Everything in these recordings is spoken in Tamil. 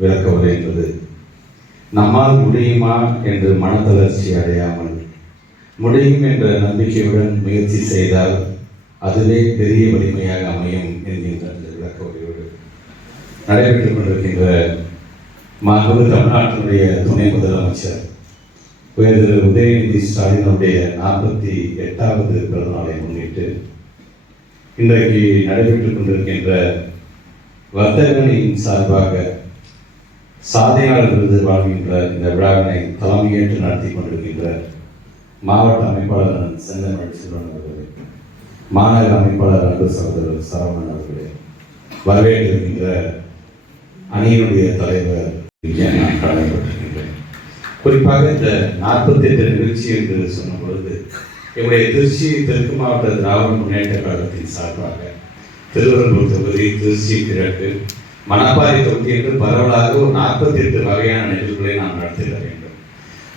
விளக்க உரை என்பது, நம்மால் முடியுமா என்று மனத்தளர்ச்சி அடையாமல் முடியும் என்ற நம்பிக்கையுடன் முயற்சி செய்தால் அதுவே பெரிய வலிமையாக அமையும் என்கின்ற அந்த விளக்க உரையோடு நடைபெற்றுக் கொண்டிருக்கின்ற மாண்புமிகு தமிழ்நாட்டினுடைய துணை முதலமைச்சர் திரு உதயநிதி ஸ்டாலினுடைய 48வது பிறந்த நாளை முன்னிட்டு இன்றைக்கு நடைபெற்றுக் கொண்டிருக்கின்ற வர்த்தகனின் சார்பாக சாதனையாளர் விருது வாழ்கின்ற இந்த விழாவினை தலைமையேற்று நடத்தி கொண்டிருக்கின்ற மாவட்ட அமைப்பாளர் செந்தமிழ் சிவன் அவர்களே, மாநகர அமைப்பாளர் அன்பு சகோதரர் சரவணன் அவர்களே, வரவேற்றிருக்கின்ற அணியினுடைய தலைவர் நான் கடமைப்பட்டிருக்கின்றேன். குறிப்பாக இந்த 48 நிகழ்ச்சி என்று சொன்ன பொழுது என்னுடைய திருச்சி தெற்கு மாவட்ட திராவிட முன்னேற்ற கழகத்தின் சார்பாக திருவள்ளூர் தொகுதி, திருச்சி கிழக்கு, மணப்பாறை தொகுதி என்று பரவலாக ஒரு 48 வகையான நிகழ்வுகளை நாம் நடத்திட வேண்டும்.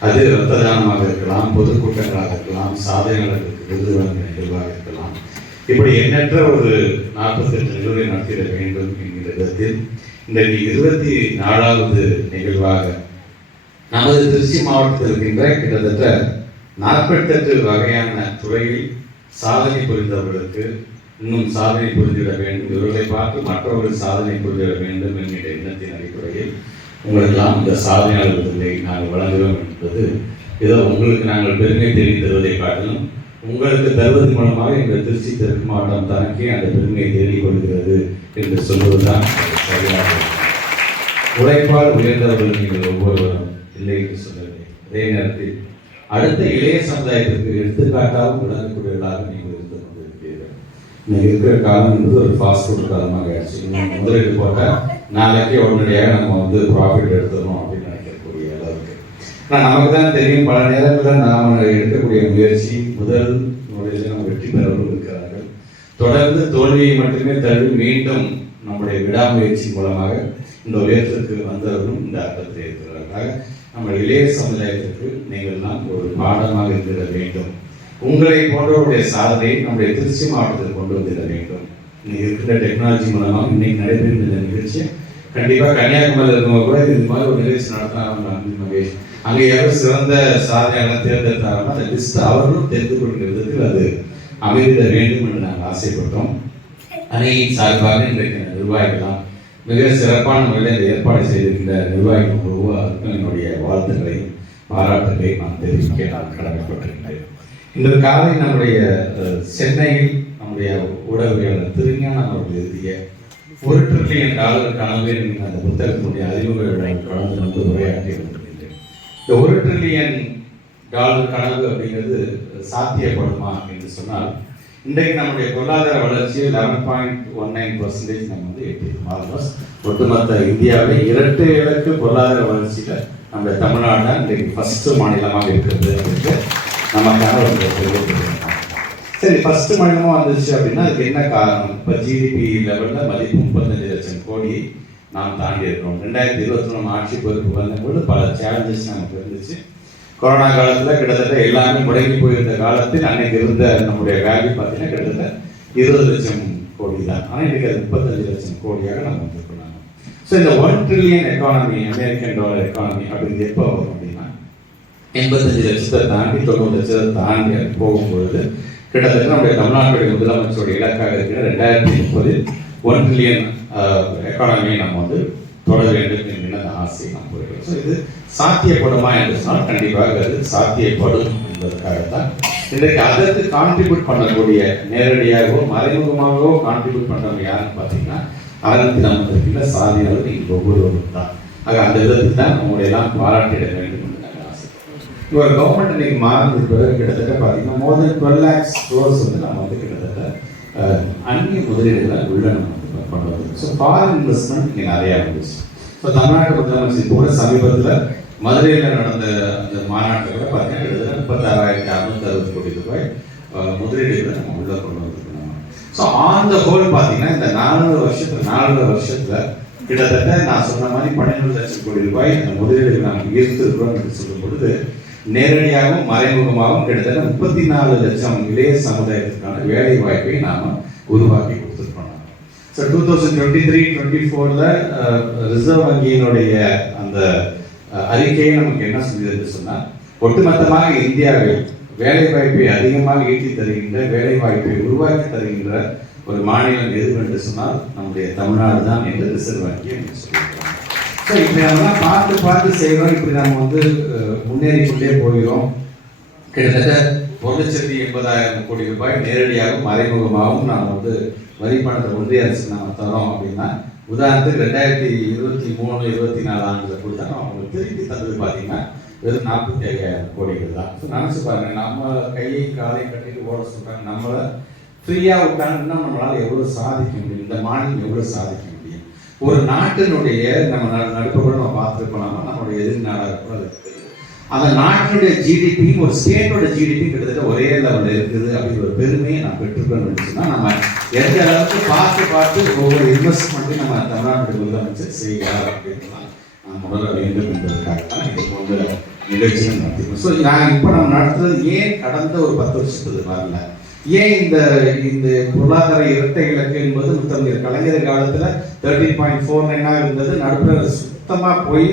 அது இரத்த தானமாக இருக்கலாம், பொதுக்கூட்டங்களாக இருக்கலாம், சாதனையாளர்களுக்கு விருது வழங்கும் நிகழ்வாக இருக்கலாம். இப்படி எண்ணற்ற ஒரு 48 நிகழ்வுகளை நடத்திட வேண்டும் என்கிற விதத்தில் இன்றைக்கு 24வது நிகழ்வாக நமது திருச்சி மாவட்டத்தில் இருக்கின்ற கிட்டத்தட்ட 48 வகையான துறையில் சாதனை புரிந்தவர்களுக்கு இன்னும் சாதனை புரிந்திட வேண்டும், இவர்களை பார்த்து மற்றவர்கள் சாதனை புரிந்திட வேண்டும் என்கிற எண்ணத்தின் அடிப்படையில் உங்களுக்கெல்லாம் இந்த சாதனையாளர் விருதை நாங்கள் வழங்குகிறோம் என்பது ஏதோ உங்களுக்கு நாங்கள் பெருமை தெரிவித்தருவதை காட்டிலும் உங்களுக்கு தருவதன் மூலமாக எங்கள் திருச்சி தெற்கு மாவட்டம் தனக்கே அந்த பெருமையை தேடிக் கொள்கிறது என்று சொல்வதுதான் சரியாக. உழைப்பால் உயர்ந்தவர்கள் நீங்கள் ஒவ்வொருவரும் இல்லை என்று சொல்லவில்லை. அதே நேரத்தில் அடுத்த இளைய சமுதாயத்திற்கு எடுத்துக்காட்டாகவும் விளங்கக்கூடியவர்களாக நீங்கள் இருந்து கொண்டிருக்கிறீர்கள். இன்னைக்கு இருக்கிற காலம் என்பது ஒரு ஃபாஸ்ட் ஃபுட் காலமாக ஆயிடுச்சு. முதலீடு போட்டால் நாளைக்கு உடனடியாக நம்ம ப்ராஃபிட் எடுத்துடணும் அப்படின்னு நினைக்கக்கூடிய அளவுக்கு. ஆனால் நமக்கு தான் தெரியும், பல நேரங்களில் நாம் எடுக்கக்கூடிய முயற்சி முதல் முறையில் நம்ம வெற்றி பெறவும் இருக்கிறார்கள். தொடர்ந்து தோல்வியை மட்டுமே தழுவி மீண்டும் நம்முடைய விடாமுயற்சி மூலமாக இந்த உயரத்திற்கு வந்தவர்களும் இந்த அர்த்தத்தை இருக்கிறார்கள். நம்ம இளைய சமுதாயத்திற்கு நீங்கள் எல்லாம் ஒரு பாடமாக இருந்திட வேண்டும். உங்களை போன்றவருடைய சாதனையை நம்முடைய திருச்சி மாவட்டத்தில் கொண்டு வந்துட வேண்டும். இன்னைக்கு இருக்கிற டெக்னாலஜி மூலமாக இன்னைக்கு நடைபெறும் இந்த நிகழ்ச்சி கண்டிப்பாக கன்னியாகுமரியில் இருக்கவங்க கூட இது மாதிரி ஒரு நிகழ்ச்சி நடத்தினாங்க. அன்பில் மகேஷ் அங்கே யாரும் சிறந்த சாதனையாளர் தேர்ந்தெடுத்தாங்கன்னா அந்த லிஸ்ட் அவர்களும் தெரிந்து கொள்கிற விதத்தில் அது அமைதிட வேண்டும் என்று நாங்கள் ஆசைப்பட்டோம். அணியின் சார்பாக இன்றைக்கு நிர்வாகிகளாம் மிக சிறப்பான முறையில் இந்த ஏற்பாடு செய்திருக்கின்ற நிர்வாகிகள் ஒவ்வொருவருக்கும் என்னுடைய வாழ்த்துக்களையும் பாராட்டுகளையும் நான் தெரிவிக்க நான் கடமைப்பட்டிருக்கிறேன். இன்று காலை நம்முடைய சென்னையில் நம்முடைய ஊடகவியலாளர் திருஞானம் அவர்கள் எழுதிய $1 டிரில்லியன் கனவு என்கிற அந்த புத்தகத்தினுடைய அறிமுக விழாவில் கலந்து கொண்டு உரையாற்றி இருக்கின்றேன். இந்த $1 டிரில்லியன் கனவு அப்படிங்கிறது சாத்தியப்படுமா என்று சொன்னால், இன்றைக்கு நம்முடைய பொருளாதார வளர்ச்சியை 11.19% நம்ம எட்டிருக்கோம். ஆல்மோஸ்ட் ஒட்டுமொத்த இந்தியாவிலே இரட்டை இலக்கு பொருளாதார வளர்ச்சியில் நம்முடைய தமிழ்நாடு தான் இன்றைக்கு ஃபர்ஸ்ட் மாநிலமாக இருக்கிறது அப்படின்னு நமக்கான ஒரு தெரிவித்திருக்கோம். சரி, ஃபர்ஸ்ட் மாநிலமாக வந்துச்சு அப்படின்னா அதுக்கு என்ன காரணம்? இப்போ ஜிடிபி லெவலில் மதிப்பு 35 லட்சம் கோடி நாம் தாண்டி இருக்கிறோம். 2021 ஆட்சி பொறுப்பு வந்தபோது பல சேலஞ்சஸ் நமக்கு இருந்துச்சு. கொரோனா காலத்தில் கிட்டத்தட்ட எல்லாமே முடங்கி போயிருந்த காலத்தில் அன்னைக்கு இருந்த நம்முடைய வேல்யூ பார்த்தீங்கன்னா கிட்டத்தட்ட 20 லட்சம் கோடி தான். ஆனால் இன்றைக்கு அது 35 லட்சம் கோடியாக நம்ம வந்துருக்கோம். ஸோ இந்த $1 trillion economy, American dollar economy அப்படிங்கிறது எப்போ வரும் அப்படின்னா 85 லட்சத்தை தாண்டி 90 லட்சத்தை தாண்டி அது போகும்பொழுது கிட்டத்தட்ட நம்முடைய தமிழ்நாட்டுடைய முதலமைச்சருடைய இலக்காக இருக்கிற 2030 $1 டிரில்லியன் எக்கானமியை நம்ம தொட வேண்டும் என்கிற ஆசை நாம் போயிருக்கோம். ஸோ இது சாத்தியப்படுமா என்று சொன்னால் கண்டிப்பாக அது சாத்தியப்படும் என்பதற்காகத்தான் இன்றைக்கு அதற்கு கான்ட்ரிபியூட் பண்ணக்கூடிய, நேரடியாகவோ மறைமுகமாகவோ கான்ட்ரிபியூட் பண்ணுறவங்க யாருன்னு பார்த்தீங்கன்னா அரங்கத்தில் நம்ம இருக்கின்ற சாதனையாளர் நீங்கள் ஒவ்வொருவரும் தான். ஆக அந்த விதத்துக்கு தான் நம்முடைய எல்லாம் பாராட்டிட வேண்டும் என்று நாங்கள் ஆசைப்படுறோம். இப்போ கவர்மெண்ட் இன்னைக்கு மாறினது பிறகு கிட்டத்தட்ட பார்த்தீங்கன்னா more than 12 lakhs crores நம்ம கிட்டத்தட்ட அந்நிய முதலீடுகளை உள்ள நம்ம கொண்டு வந்தோம். ஸோ ஃபாரின் இன்வெஸ்ட்மெண்ட் இங்கே நிறையா இருந்துச்சு. ஸோ தமிழ்நாட்டு முதலமைச்சர் இப்போ கூட சமீபத்தில் மதுரையில் நடந்த அந்த மாநாட்டில் கூட பார்த்தீங்கன்னா கிட்டத்தட்ட 36,660 கோடி ரூபாய் முதலீடுகளை நம்ம உள்ள கொண்டு வந்துருக்கோம். ஸோ ஆன் த ஹோல் பார்த்தீங்கன்னா இந்த 4 வருஷத்தில் கிட்டத்தட்ட நான் சொன்ன மாதிரி 12 லட்சம் கோடி ரூபாய் அந்த முதலீடுகள் நாங்கள் ஈர்த்திருக்கிறோம் என்று சொல்லும் பொழுது நேரடியாகவும் மறைமுகமாகவும் கிட்டத்தட்ட 34 லட்சம் இளைய சமுதாயத்திற்கான வேலை வாய்ப்பை நாம் உருவாக்கி கொடுத்துருக்கோம். ஸோ 2023-24 ரிசர்வ் வங்கியினுடைய அந்த அறிக்கையை நமக்கு என்ன சொல்லியது சொன்னால், ஒட்டுமொத்தமாக இந்தியாவில் வேலைவாய்ப்பை அதிகமாக ஈட்டி தருகின்ற, வேலைவாய்ப்பை உருவாக்கி தருகின்ற ஒரு மாநிலம் எது என்று சொன்னால் நம்முடைய தமிழ்நாடு தான் என்று ரிசர்வ் வங்கி சொல்லியிருக்காங்க. ஸோ இப்படி நம்மலாம் பார்த்து செய்கிறோம். இப்படி நம்ம முன்னேறி கொண்டே போகிறோம். கிட்டத்தட்ட 1,80,000 கோடி ரூபாய் நேரடியாகவும் மறைமுகமாகவும் நாம் வரி பணத்தை ஒன்றிய அரசு நாம் தரோம் அப்படின்னா, உதாரணத்துக்கு 2023-24 ஆண்டுல கொடுத்தா அவங்களுக்கு திருப்பி தந்தது பார்த்தீங்கன்னா வெறும் 45,000 கோடிகள் தான். ஸோ நினச்சி பாருங்க, நம்ம கையை காலை கட்டிட்டு ஓட சொல்றாங்க, நம்மளை ஃப்ரீயாக விட்டாங்க, இன்னும் நம்மளால் எவ்வளோ சாதிக்க முடியும், இந்த மாநிலம் எவ்வளோ சாதிக்க முடியும். ஒரு நாட்டினுடைய நம்ம நடுப்ப கூட நம்ம பார்த்துருப்போம், நம்மளுடைய எதிர் நாடாக கூட இருக்குது. அந்த நாட்டினுடைய ஜிடிபி ஒரு ஸ்டேட்டோட ஜிடிபி கிட்டத்தட்ட ஒரே லெவலில் இருக்குது அப்படிங்கிற ஒரு பெருமையை நான் பெற்றுக்கணும்னு சொன்னால், நம்ம எந்த அளவுக்கு பார்த்து ஒவ்வொரு இன்வெஸ்ட்மெண்ட்டையும் நம்ம தமிழ்நாட்டுடைய முதலமைச்சர் செய்கிறார் அப்படின்னு நான் உணர வேண்டும் என்பதற்காக தான் இது போன்ற நிகழ்ச்சிகள் நடத்திக்கணும். ஸோ நான் இப்போ நம்ம நடத்துறது ஏன் கடந்த ஒரு 10 வருஷத்துக்கு வரல, ஏன் இந்த பொருளாதார இரட்டை இலக்கு என்பது முத்தமிழர் கலைஞர் காலத்தில் 13.49 இருந்தது, நடுப்புற சுத்தமாக போய்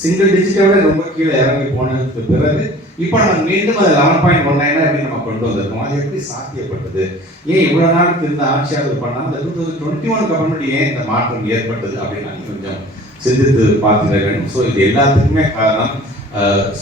சிங்கிள் டிஜிட்டை விட ரொம்ப கீழே இறங்கி போனதுக்கு பிறகு இப்போ நம்ம மீண்டும் அது 11.19 அப்படின்னு நம்ம கொண்டு வந்திருக்கோம். அது எப்படி சாத்தியப்பட்டது, ஏன் இவ்வளோ நாளுக்கு இருந்த ஆட்சியாளர் பண்ணாமல் இந்த 2021 அப்புறமேட்டு ஏன் இந்த மாற்றம் ஏற்பட்டது அப்படின்னு கொஞ்சம் சிந்தித்து பார்த்துட வேண்டும். ஸோ இது எல்லாத்துக்குமே காரணம்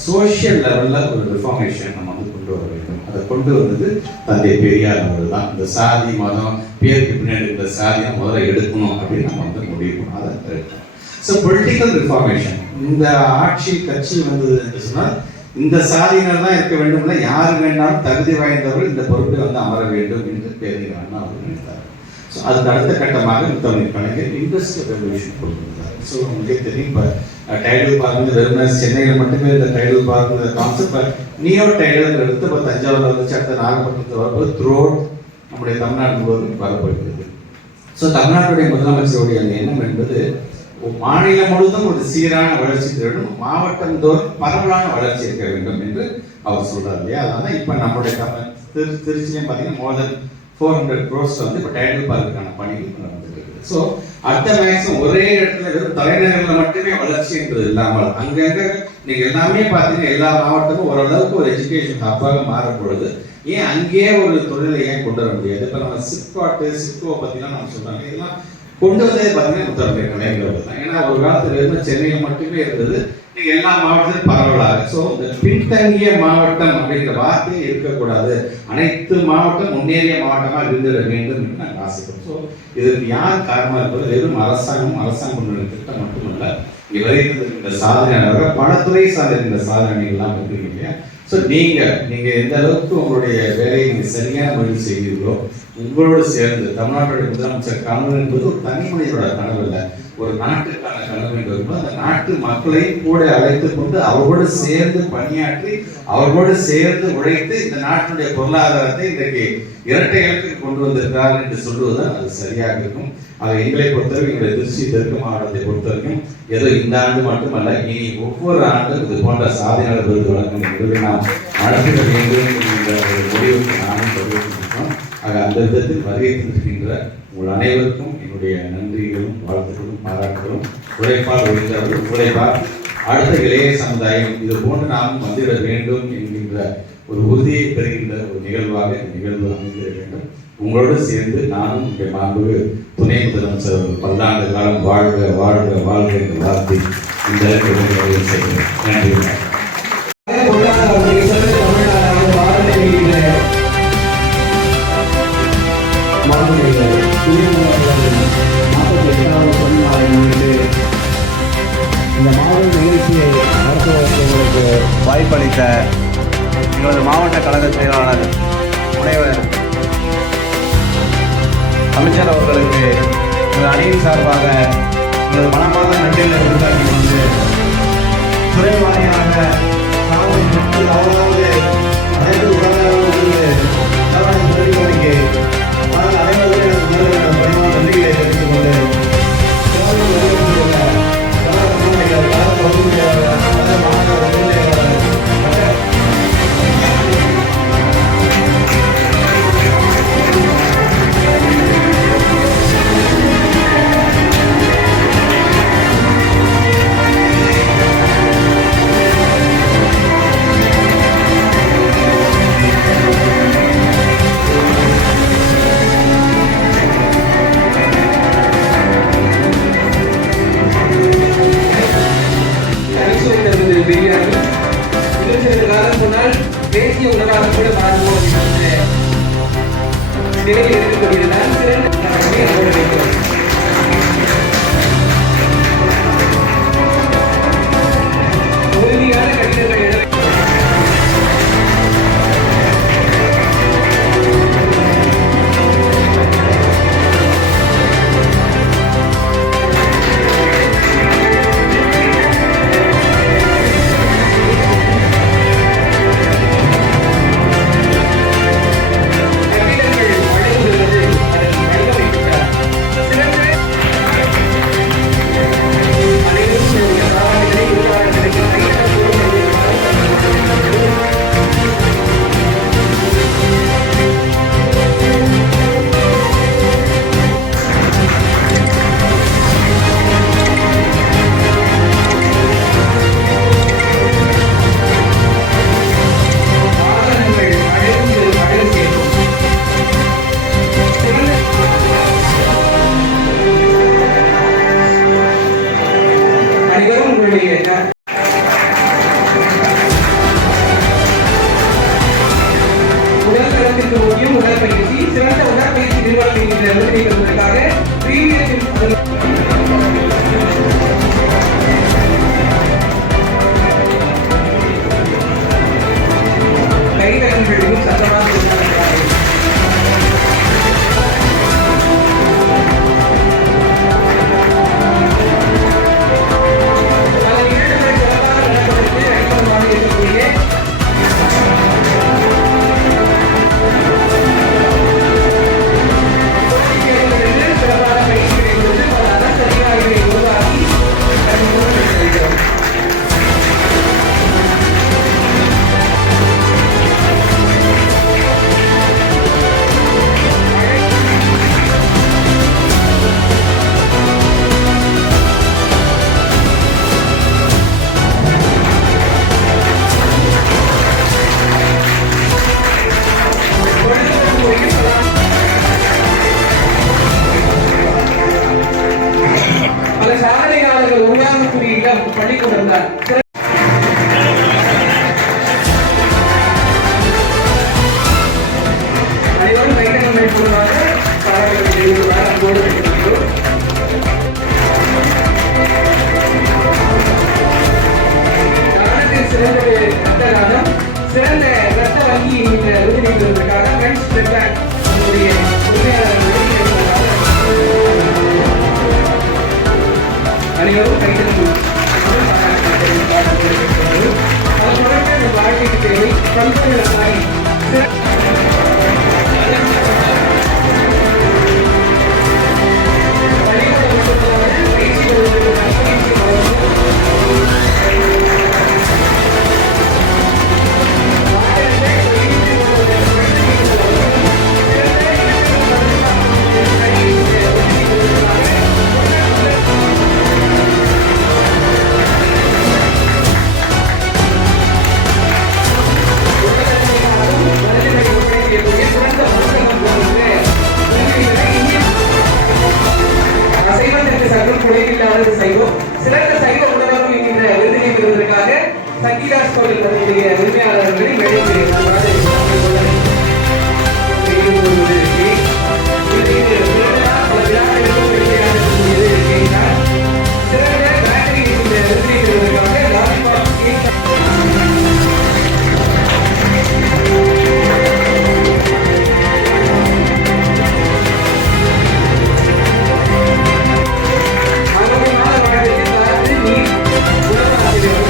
சோஷியல் லெவலில் ஒரு ரிஃபார்மேஷன் நம்ம கொண்டு வர வேண்டும். அதை கொண்டு வந்தது தந்தை பெரியார் அவர்கள் தான். இந்த சாதி மதம் பேருக்கு பின்னாடி இந்த சாதியை முதல்ல எடுக்கணும் அப்படின்னு நம்ம முடிவு பண்ணோம். அதை எடுக்கணும். ஸோ பொலிட்டிக்கல் ரிஃபார்மேஷன், இந்த ஆட்சி கட்சி வந்தது என்று சொன்னால் இந்த சாதியினர் தான் இருக்க வேண்டும், இல்லை யார் வேண்டாலும் தகுதி வாய்ந்தவர்கள் இந்த பொறுப்பை அமர வேண்டும் என்று பேரறிஞர் அண்ணா அவர்கள் நினைத்தார். ஸோ அதுக்கு அடுத்த கட்டமாக முத்தமிழ் கலைஞர் இண்டஸ்ட்ரியல் ரெவல்யூஷன் கொண்டு வந்தார். ஸோ உங்களுக்கே தெரியும், இப்போ டைடல் பார்க் வெறும் சென்னையில் மட்டுமே இந்த tidal park concept neo tidal எடுத்து இப்போ தஞ்சாவூர் வந்துச்சு, அடுத்த நாகப்பட்டினத்தில் வரும்போது த்ரூஅவுட் நம்முடைய தமிழ்நாடு முழுவதும் வரப்படுகிறது. ஸோ தமிழ்நாட்டுடைய முதலமைச்சருடைய அந்த எண்ணம் என்பது மாநிலம் முழுவதும் ஒரு சீரான வளர்ச்சி வேண்டும், மாவட்டம் தோறும் பரவலான வளர்ச்சி இருக்க வேண்டும் என்று அவர் சொல்றாரு இல்லையா. அதனால இப்போ நம்முடைய திருச்சியிலையும் பார்த்தீங்கன்னா more than 400 crores இப்போ டைடல் பார்க்குக்கான பணிகள் நடந்துட்டு இருக்குது. ஸோ அடுத்த மேக்ஸிமம் ஒரே இடத்துல வெறும் தலைநகரில் மட்டுமே வளர்ச்சி என்பது இல்லாமல் அங்கங்க நீங்க எல்லாமே பார்த்தீங்கன்னா எல்லா மாவட்டமும் ஓரளவுக்கு ஒரு எஜுகேஷன் ஹப்பாக மாறப்பொழுது ஏன் அங்கேயே ஒரு தொழிலை ஏன் கொண்டு வர முடியாது? இப்போ நம்ம சிப்கோ பற்றிலாம் நம்ம சொல்றாங்க, இதெல்லாம் கொண்டு வந்தே பார்த்தீங்கன்னா முத்தமிழ் கலைஞர்கள் தான். ஏன்னா ஒரு காலத்தில் வெறும் சென்னையில் மட்டுமே இருந்தது, நீங்க எல்லா மாவட்டத்திலும் பரவலாக. ஸோ இந்த பின்தங்கிய மாவட்டம் அப்படிங்கிற வார்த்தையே இருக்கக்கூடாது, அனைத்து மாவட்டம் முன்னேறிய மாவட்டமாக இருந்திட வேண்டும் என்று நாங்கள் ஆசைப்படுறோம். ஸோ இதற்கு யார் காரணமாக இருப்பது? வெறும் அரசாங்கம் திட்டம் மட்டுமல்ல, இங்கே வருகின்ற சாதனையாளர்கள் பல துறை சார்ந்த சாதனைகள்லாம் இருக்கிறீங்க இல்லையா. ஸோ நீங்க எந்த அளவுக்கு உங்களுடைய வேலையை நீங்கள் சரியான முறையில் செய்வீர்களோ, உங்களோடு சேர்ந்து தமிழ்நாட்டுடைய முதலமைச்சர் கனவு என்பது ஒரு தனி மனிதனோட கனவு இல்லை, ஒரு நாட்டுக்கான கனவு என்பது அந்த நாட்டு மக்களை கூட அழைத்து கொண்டு அவர்களோடு சேர்ந்து பணியாற்றி அவர்களோடு சேர்ந்து உழைத்து இந்த நாட்டினுடைய பொருளாதாரத்தை இன்றைக்கு இரட்டை இலக்குக்கு கொண்டு வந்திருக்கிறார்கள் என்று சொல்லுவதுதான் அது சரியாக இருக்கும். அது எங்களை பொறுத்தவரைக்கும், எங்களுடைய திருச்சி தெற்கு மாவட்டத்தை பொறுத்தவரைக்கும் ஏதோ இந்த ஆண்டு மட்டுமல்ல, இனி ஒவ்வொரு ஆண்டும் இது போன்ற சாதனையாளர் விருது வழங்கும் என்பதை நாம் நடத்திட வேண்டும் என்கின்ற ஒரு முடிவுக்கு நானும் தெரிவித்திருக்கிறோம். ஆக அந்த விதத்தில் வருகை தந்திருக்கின்ற உங்கள் அனைவருக்கும் என்னுடைய நன்றிகளும் வாழ்த்துக்களும் பாராட்டுகளும். உழைப்பால் ஒழிந்தவர்கள் உழைப்பால் அடுத்த இளைய சமுதாயம் இது போன்று நாம் வந்துவிட வேண்டும் என்கின்ற ஒரு உறுதியை பெறுகின்ற ஒரு நிகழ்வாக இந்த நிகழ்வு அமைந்திட வேண்டும். உங்களோடு சேர்ந்து நானும் இங்கே மாண்பு துணை முதலமைச்சர் பல்லாண்டு காலம் வாழ்க வாழ்க வாழ்க என்ற வார்த்தை இந்த செய்கிறேன். நன்றி. இந்த மாவட்ட நிகழ்ச்சியை நடத்துவதற்கு வாய்ப்பளித்த எங்களது மாவட்ட கழக செயலாளர் முனைவர் அமைச்சர் அவர்களுக்கு எங்கள் அணியின் சார்பாக எங்களது மனமார்ந்த நன்றிகளை உருவாக்கி கொண்டு துறை வாரியாக அதாவது அனைத்து உடனடிக்கு அனைவருக்கும் பணிவான நன்றிகளை தெரிவித்துக் கொண்டு பிரியாணி இன்னும் சிறிது காலம் சொன்னால் தேசிய உணவாக கூட மாறுவோம் என்ற நிலையில் இருக்கக்கூடியதுதான் சிறந்த உணவை அமோடு வைக்கிறோம். உறுதியான கடிதங்கள் எழுத உடல்நலத்திற்கு முக்கியம் உடற்பயிற்சி. சிறந்த உடற்பயிற்சி நிறுவனம் என்கிற விருதை பெறுவதற்காக கைதகன்களிலும் சத்தமாக இருக்கிறார்கள். பல நிகழ்வுகளை சிறப்பாக நடப்பதற்கு அடிப்படமாக இருக்கக்கூடிய சிறப்பான பயிற்சிகளை கொடுத்து பல அரசு அதிகாரிகளை உருவாக்கி வருகிறோம். பல சாதனையாளர்கள் உருவாகக்கூடிய இடம் பள்ளிக்கூடம் தான். அனைவரும் கைதகங்கள் மூலமாக பாராட்டுகளை அன்போடு வைத்திருக்கிறோம். தானத்தில் சிறந்த ரத்த தானம், சிறந்த ரத்த வங்கி என்ற விருதினை பெறுவதற்காக ஃப்ரெண்ட்ஸ் பிளட் பேங்க் நம்முடைய உரிமையாளர்கள் அனைவரும் கைதகங்கள் அதனுடன் வாழ்க்கைக்கு தேவை பல்கலைக்கழகமாய் அசைவத்திற்கு சற்றும் குறைவில்லாதது சைவம். சிறந்த சைவ உணவகம் என்கின்ற விருதினை பெறுவதற்காக சங்கீதாஸ் கோவில் பகுதியுடைய உரிமையாளர்களை மேடைக்கு சிறந்த பேட்டரி என்கிற விருதினை பெறுவதற்காக லாலிபாப் நீர் உணவு ஆசிரியர்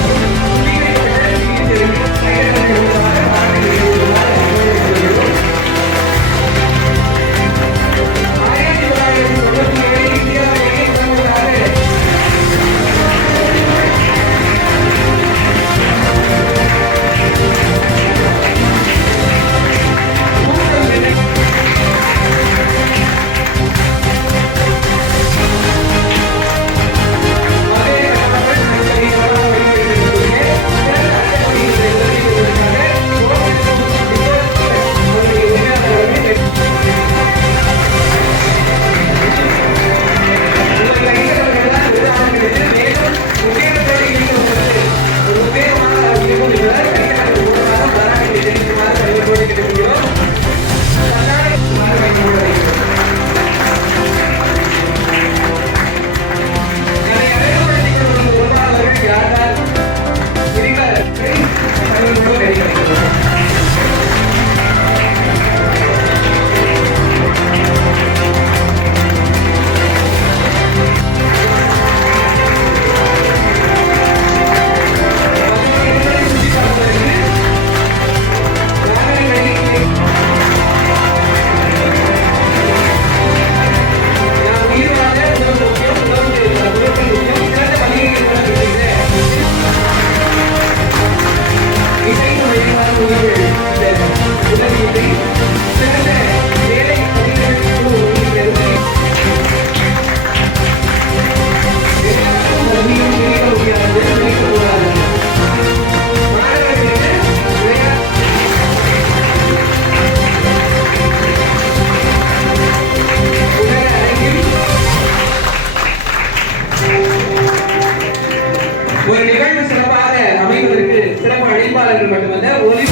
ஒரு நிகழ்வு சிறப்பாக அமைவதற்கு சிறப்பு அழைப்பாளர்கள் மட்டுமல்ல ஒலி